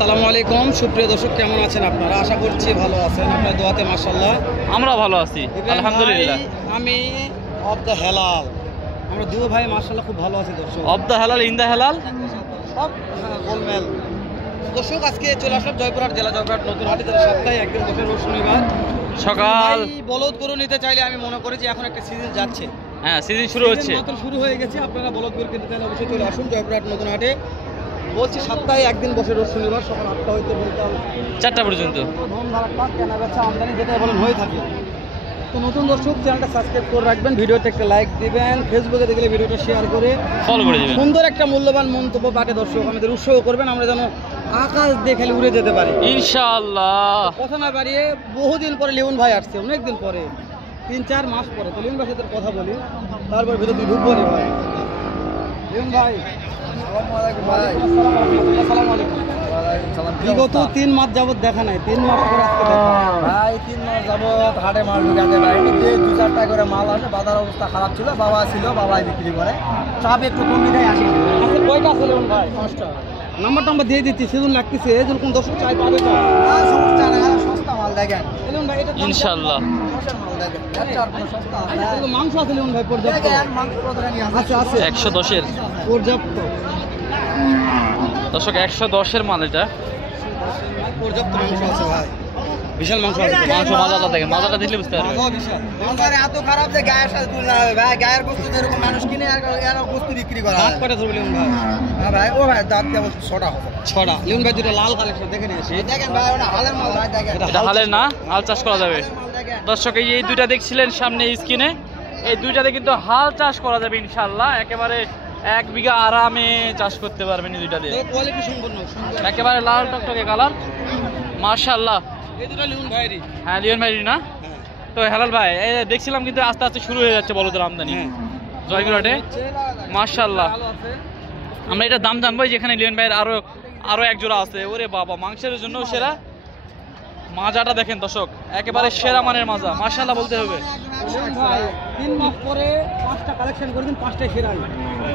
আসসালামু আলাইকুম সুপ্রিয় দর্শক, কেমন আছেন আপনারা? আশা করছি ভালো আছেন। আপনার দোয়াতে মাশাআল্লাহ আমরা ভালো আছি, আলহামদুলিল্লাহ। আমি অফ দ্য হেলাল, আমরা দুই ভাই মাশাআল্লাহ খুব ভালো আছি দর্শক। Of the Helal, in the Helal সব গোলমেল। দর্শক আজকে চলে আসলাম জয়পুরহাট জেলা, জয়পুরহাট নতুন হাটে, সপ্তাহে একদিন বসে রোজ শনিবার সকাল। বলদ গরু নিতে চাইলে আমি মনে করি যে এখন একটা সিজন যাচ্ছে, হ্যাঁ সিজন শুরু হচ্ছে, শুরু হয়ে গেছে। আপনারা বলদ গরু কিনতে চাইলে অবশ্যই চলে আসুন জয়পুরহাট নতুন হাটে। বলছি সপ্তাহে একদিন বসে রোজ শনিবার সকাল 8টা হইতে বিকাল 4টা পর্যন্ত কেনা বেচা আমদানি যেটা বলেন হয়ে থাকে। তো নতুন দর্শক চ্যানেলটা সাবস্ক্রাইব করে রাখবেন, ভিডিওতে একটা লাইক দিবেন, ফেসবুকে দেখলে ভিডিওটা শেয়ার করে ফলো করে দিবেন। সুন্দর একটা মূল্যবান মন্তব্য পাঠে দর্শক আমাদের উৎসাহ করবেন, আমরা যেন আকাশ দিয়ে খালি উড়ে যেতে পারি ইনশাআল্লাহ। কথা না বাড়িয়ে বহুদিন পরে লিওন ভাই আসছে, অনেকদিন পরে 3-4 মাস পরে। তো লিওন ভাইয়ের সাথে কথা বলি, তারপর ভিতরে তুই ঢুকবো নি ভাই। লিওন ভাই বিগত 3 মাস যাবত দেখা নাই, 3 মাস পরে আজকে দেখা। ভাই 3 মাস যাবত হাটে মাল ঢুকাতে পারিনি, যে 2-4টা করে মাল আসে। বাজার অবস্থা খারাপ ছিল, বাবা ছিল, বাবাই বিক্রি করে, চাপ একটু কমিটাই আসি। আজকে কয়টা আছে লিওন ভাই? 5টা। নাম্বার দিয়ে দিচ্ছি, সেদিন লাগতেছে যেরকম দর্শক চাই পাবে তো। সমস্যা না, সস্তা মাল দেখেন লিওন ভাই এটা ইনশাআল্লাহ মাল দেখেন, একটা সস্তা আছে। মাংস আছে লিওন ভাই পর্যাপ্ত? মাংস আছে আছে 110-এর পর্যাপ্ত, দর্শক 110-এর মাল এটা। পর্যাপ্ত মাংস আছে ভাই, বিশাল মাংস আছে। মাংস মাজাটা দেখেন, মাজাটা দেখলে বুঝতে পারবেন। মাংস বিশাল। বাজারে এত খারাপ যে গায়ের সাথে তুলনা হবে ভাই। গায়ের বস্তু যেরকম মানুষ কিনে আর এর বস্তু বিক্রি করা দাঁত হয়। কয়টা ধরবে লিওন ভাই? হ্যাঁ ভাই, ও ভাই দাঁত কেবল 6টা হবে। 6টা। লিওন ভাই দুটো লাল কালেকশন দেখে নিয়েছি। দেখেন ভাই, ওটা হালের মাল ভাই, দেখেন এটা হালের না, হাল চাষ করা যাবে। মাল দেখেন। দর্শক এই দুইটা দেখছিলেন সামনে স্ক্রিনে, এই দুইটাতে কিন্তু হাল চাষ করা যাবে ইনশাআল্লাহ। একেবারে 1 বিঘা আরামে চাষ করতে পারবেন এই দুইটা দিয়ে। কোয়ালিটি সম্পূর্ণ সুন্দর, একেবারে লাল টকটকে কালার, মাশাআল্লাহ। এই দুটো লিওন ভাইয়েরই। হ্যাঁ লিওন ভাই না? তো হেলাল ভাই এই দেখছিলাম কিন্তু আস্তে আস্তে শুরু হয়ে যাচ্ছে বলদের আমদানি জয়পুরহাটে, মাশাআল্লাহ। ভালো আছে। আমরা এটা দাম জানবো, যেখানে লিওন ভাইয়ের আরো এক জোড়া আছে। ওরে বাবা, মাংসের জন্য সেরা। মাজাটা দেখেন দর্শক, একেবারে সেরা মানের মাজা, মাশাআল্লাহ বলতে হবে। লিওন ভাই 3 মাস পরে 5টা কালেকশন করেছেন, 5টাই সেরা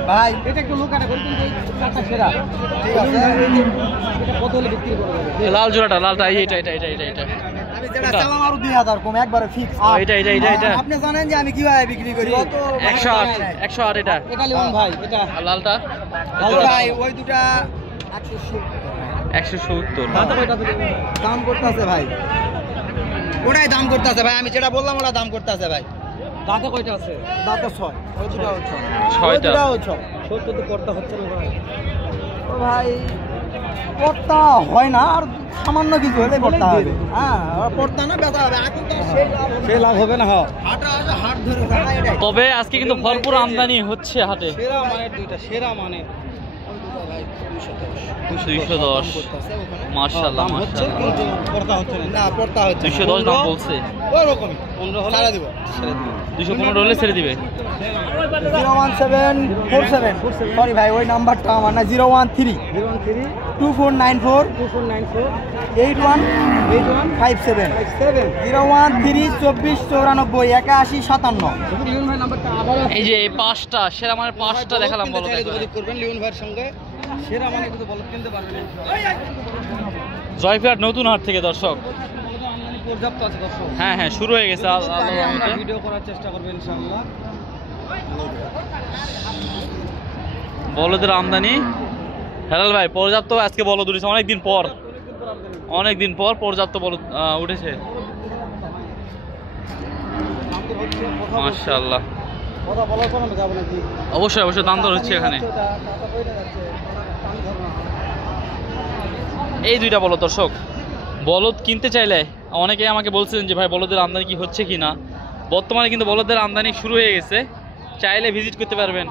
ভাই এটা একটু লোকাটা করবেন, 4টা সেরা। ঠিক আছে, এটা কত হলে বিক্রি করবে? লাল জোড়াটা, লালটা এটা এটা এটা এটা এটা আমি যেটা চালাম আরো 2000 কম, একবারে ফিক্স। এটা এটা এটা এটা আপনি জানেন যে আমি কিভাবে বিক্রি করি। অত 108 এটা। এটা লিওন ভাই, এটা আর লালটা ভাই ওই দুটা 170। দাঁতে কয়টা আছে? দাম করতেছে ভাই, ওটাই দাম করতেছে ভাই। আমি যেটা বললাম ওটা দাম করতেছে ভাই। দাঁতে কয়টা আছে? দাঁতে 6, ওই দুটাও 6, 6টা। ওই দুটাও 6। সত্য তো করতে হচ্ছে না ভাই। তো ভাই পড়তা হয় না, আর সামান্য কিছু হলে পড়তা হবে। হ্যাঁ, আর পড়তা না বেচা হবে। এখন তো সেই লাভ হবে। সে লাভ হবে না। হ্যাঁ, হাটে আসে, হাট ধরে থাকা এটাই। তবে আজকে কিন্তু ভরপুর আমদানি হচ্ছে হাটে। সেরা মানের দুইটা, সেরা মানে 210, মাশাআল্লাহ দাম হচ্ছে মাশাআল্লাহ। কিন্তু পড়তা হচ্ছে না। না পড়তা হচ্ছে 210 দাম বলছে, ওই রকমই 15 হলে ছাড়া দিব। ছেড়ে দিবে। 215 হলে ছেড়ে দিবে। 01747, সরি ভাই ওই নাম্বারটা আমার না। 013 013 2494 2494 8157 7 013 2494 81 57। লিওন ভাই নাম্বারটা আবার এই যে এই 5টা সেরা মানের 5টা দেখালাম বলো। যোগাযোগ করবেন লিওন ভাইয়ের সঙ্গে, সেরা মানে কিন্তু বলদ কিনতে পারবেন। জয়পুরহাট নতুন হাট থেকে দর্শক। আমদানি পর্যাপ্ত আছে দর্শক। হ্যাঁ হ্যাঁ শুরু হয়ে গেছে আমরা ভিডিও করার চেষ্টা করব ইনশাআল্লাহ। বলদের আমদানি হেলাল ভাই পর্যাপ্ত আজকে বলদ উঠেছে অনেকদিন পর পর্যাপ্ত বলদ উঠেছে, মাশাআল্লাহ। কথা বলার পর আমরা যাব নাকি? অবশ্যই অবশ্যই দাম দর হচ্ছে এখানে। এই দুইটা বলদ দর্শক, বলদ কিনতে চাইলে অনেকেই আমাকে বলছিলেন যে ভাই বলদের আমদানি কি হচ্ছে কি না। বর্তমানে কিন্তু বলদের আমদানি শুরু হয়ে গেছে, চাইলে ভিজিট করতে পারবেন।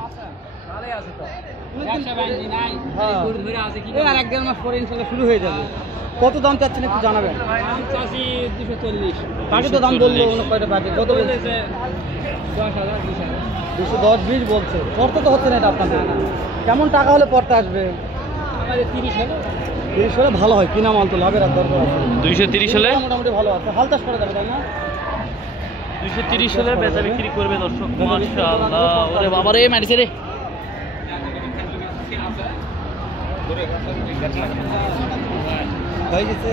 আর 1-1.5 মাস পরে ইনশাআল্লাহ শুরু হয়ে যাবে। কত দাম চাচ্ছেন একটু জানাবেন? পাটি তো দাম বললো কয়টা পাটি কত বলছে? 210-20 বলছে। পড়তে তো হচ্ছে না এটা আপনাদের। কেমন টাকা হলে পড়তে আসবে? 30 হলে ভালো হয়, কিনা মাল তো লাভের আর দরকার আছে। 230 হলে মোটামুটি ভালো আছে, হাল চাষ করা যাবে তাই না? 230 হলে বেচা বিক্রি করবে দর্শক, মাশাআল্লাহ। ওরে বাবা রে, মারিছে রে। হয়ে গেছে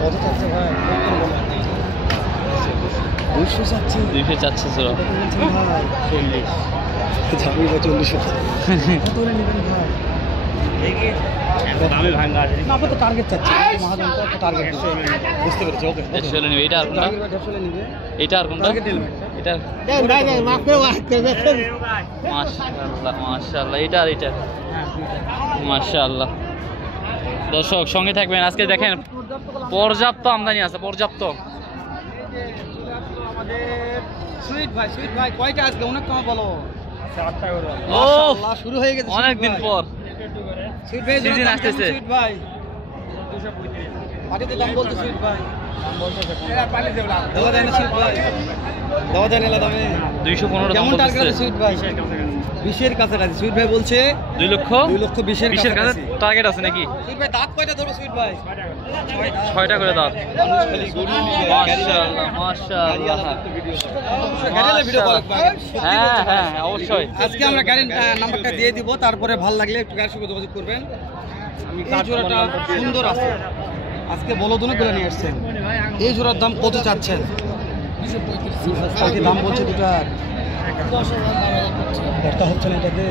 কত চাচ্ছে ভাই? 200 চাচ্ছে। 200 চাচ্ছে জোড়া। কত বলছেন ভাই? 40। যাবি ভাই 40 কত করে নেবেন ভাই? দামে ভাঙা আছে না, আপনি তো টার্গেট চাচ্ছেন, মহাজন তো একটা টার্গেট বুঝতে পেরেছি। ওকে 150 নিবে। এটা আর কোনটা? টার্গেট 150 নিবে। এটা আর কোনটা? Target element. এটা দেন ভাই দেন, মাফ করে ওয়াজ করবে। মাশাআল্লাহ মাশাআল্লাহ। এটা আর এটা মাশাআল্লাহ। দর্শক সঙ্গে থাকবেন। আজকে দেখেন পর্যাপ্ত আমদানি আছে, পর্যাপ্ত। আমাদের সুইট ভাই কয়টা আজকে অনেক কম বলো। 4টা করে ও মাশাআল্লাহ, শুরু হয়ে গেছে অনেক দিন পর সুইট ভাই সিজন আসতেছে। সুইট ভাই 235 পাটিতে দাম বলতে সুইট ভাই দাম বলতেছে এরা পালি দেবলা দেওয়া যায় না সুইট ভাই, দেওয়া যায় না দামে। 215 দাম কেমন টার্গেট বলতেছে। সুইট ভাই? 20-এর কাছাকাছি সুইট ভাই বলছে। 2 লক্ষ 2,20,000 20 এর কাছে কাছাকাছি। টার্গেট আছে নাকি? সুইট ভাই দাঁত কয়টা ধরো সুইট ভাই? 6টা করে দাও। মানুষ খালি গরু নিয়ে মাশাআল্লাহ মাশাআল্লাহ। গাড়িওয়ালা ভিডিও কল ভাই। হ্যাঁ হ্যাঁ অবশ্যই। আজকে আমরা গাড়ির নাম্বারটা দিয়ে দিব, তারপরে ভালো লাগলে একটু গাড়ির সঙ্গে যোগাযোগ করবেন। এই জোড়াটা সুন্দর আছে, আজকে বলদনে করে নিয়ে আসছেন। এই জোড়ার দাম কত চাচ্ছেন? দাম বলছে দুটার 10,000 হচ্ছে না এটাতে।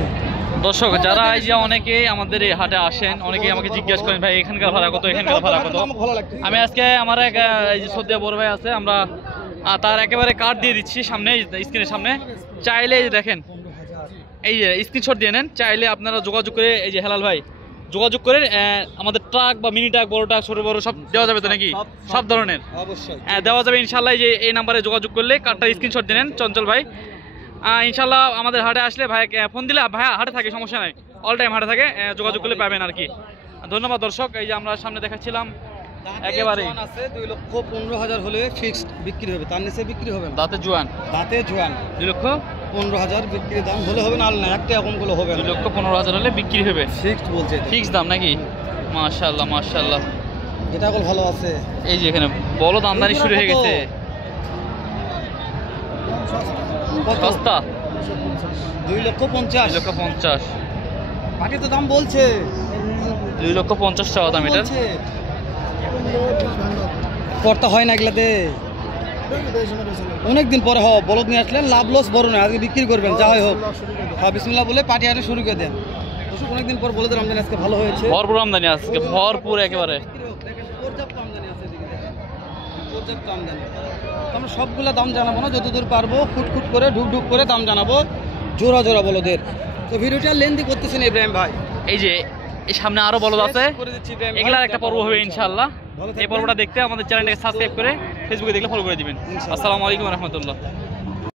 দর্শক যারা এই যে অনেকেই আমাদের এই হাটে আসেন, অনেকেই আমাকে জিজ্ঞাসা করেন ভাই এখানকার ভাড়া কত, এখানকার ভাড়া কত। আমার ভালো লাগছে। আমি আজকে আমার এক এই যে সদ্যা বড় ভাই আছে, আমরা তার একেবারে কার্ড দিয়ে দিচ্ছি সামনে, স্ক্রিনের সামনে। চাইলে এই যে দেখেন, এই যে স্ক্রিনশট দিয়ে নেন। চাইলে আপনারা যোগাযোগ করে, এই যে হেলাল ভাই যোগাযোগ করে আমাদের ট্রাক বা মিনি ট্রাক, বড় ট্রাক, ছোট বড় সব দেওয়া যাবে তো নাকি? সব ধরনের অবশ্যই দেওয়া যাবে ইনশাল্লাহ। এই যে এই নাম্বারে যোগাযোগ করলে কার্ডটা স্ক্রিনশট দিয়ে নেন চঞ্চল ভাই। ইনশাল্লাহ আমাদের হাটে আসলে ভাই ফোন দিলে ভাই হাটে থাকে, সমস্যা নাই, অল টাইম হাটে থাকে, যোগাযোগ করলে পাবেন আর কি। ধন্যবাদ দর্শক। এই যে আমরা সামনে দেখাচ্ছিলাম একেবারে আছে 2,15,000 হলে ফিক্সড বিক্রি হবে, তার নিচে বিক্রি হবে না। দাঁতে জোয়ান দাঁতে জোয়ান 2,15,000 বিক্রি দাম হলে হবে, না হলে না, একটা এরকম গুলো হবে না। 2,15,000 হলে বিক্রি হবে, ফিক্সড বলছে এটা। ফিক্স দাম নাকি? মাশাআল্লাহ মাশাআল্লাহ। এটা কল ভালো আছে। এই যে এখানে বলদ আমদানি শুরু হয়ে গেছে। সস্তা 2,50,000 2,50,000 বাকি তো দাম বলছে 2,50,000 টাকা দাম এটার। বলছে। পড়তা হয় না এগুলাতে, অনেকদিন পরে হোক বলদ নিয়ে আসলেন, লাভ লস বড় নয়, আজকে বিক্রি করবেন যা হয় হোক। হ্যাঁ বিসমিল্লাহ বলে পাটি হাটে শুরু করে দেন। অনেকদিন পর বলদের আমদানি আজকে ভালো হয়েছে। ভরপুর আমদানি আজকে, ভরপুর একেবারে। পর্যাপ্ত আমদানি আছে এদিকে, পর্যাপ্ত আমদানি। আমরা সবগুলা দাম জানাবো না, যতদূর পারবো খুট করে ঢুক করে দাম জানাবো, জোড়া জোড়া বলদের। তো ভিডিওটা লেন্দি করতেছেন ইব্রাহিম ভাই। এই যে এই সামনে আরো বলদ আছে, করে দিচ্ছি ইব্রাহিম ভাই। এগুলার একটা পর্ব হবে ইনশাআল্লাহ। ভালো থাকবেন। এই পর্বটা দেখতে আমাদের চ্যানেলটাকে সাবস্ক্রাইব করে ফেসবুকে দেখলে ফলো করে দিবেন। আসসালামু আলাইকুম রহমতুল্লাহ।